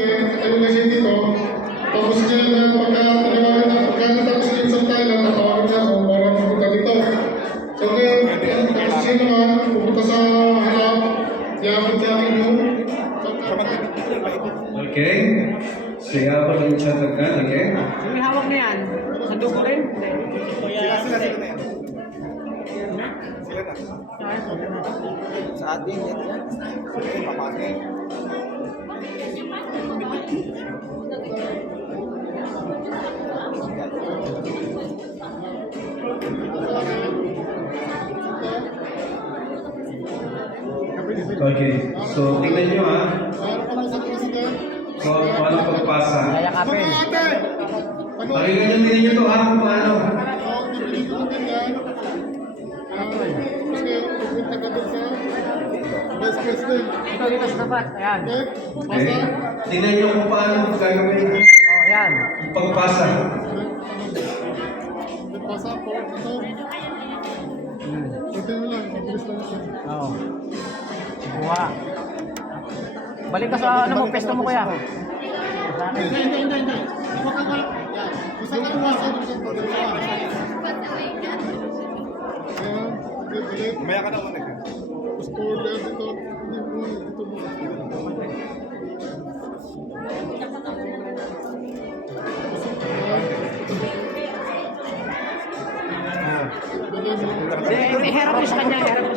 Tayo na siya dito. Tapos niya na pagka natapos niya sa Thailand, natawagin niya ako para mapunta dito. So ngayon, tapos siya naman, pupunta sa harap, yabot niya akin yung Okay. Siya ako ng chatag ka, okay? Yung may hawak na yan, sando ko rin. Sila na yan. Sila na. Sa atin, yan. Papasok. Okay. So, tingnan nyo ha. para pa lang sa president. So, paano pagpasa? Yayakapin. Mga ate! Ano? Pakinggan nyo, tingnan nyo to ha kung paano. Ako, bibili ko din yan. Kasi pupunta ka doon sa Vice President. Ito dito sa tapat, ayan. Okay? Okay. Basta. Tingnan nyo kung paano gagawin Oh, ayan. yung pagpasa. Basta po. Ito. Ito nyo lang. Mabilis lang ito. Oo. Buha. Balik ka sa ano mo, pesto mo kuya. Hindi. Baka wala. Yan. Basta ka lumasa doon sa pagdalawa. Ayan. Balik. Umaya ka na muna. Tapos corner dito. Hindi mo. Dito mo. Hindi, harap mo sa kanya, harap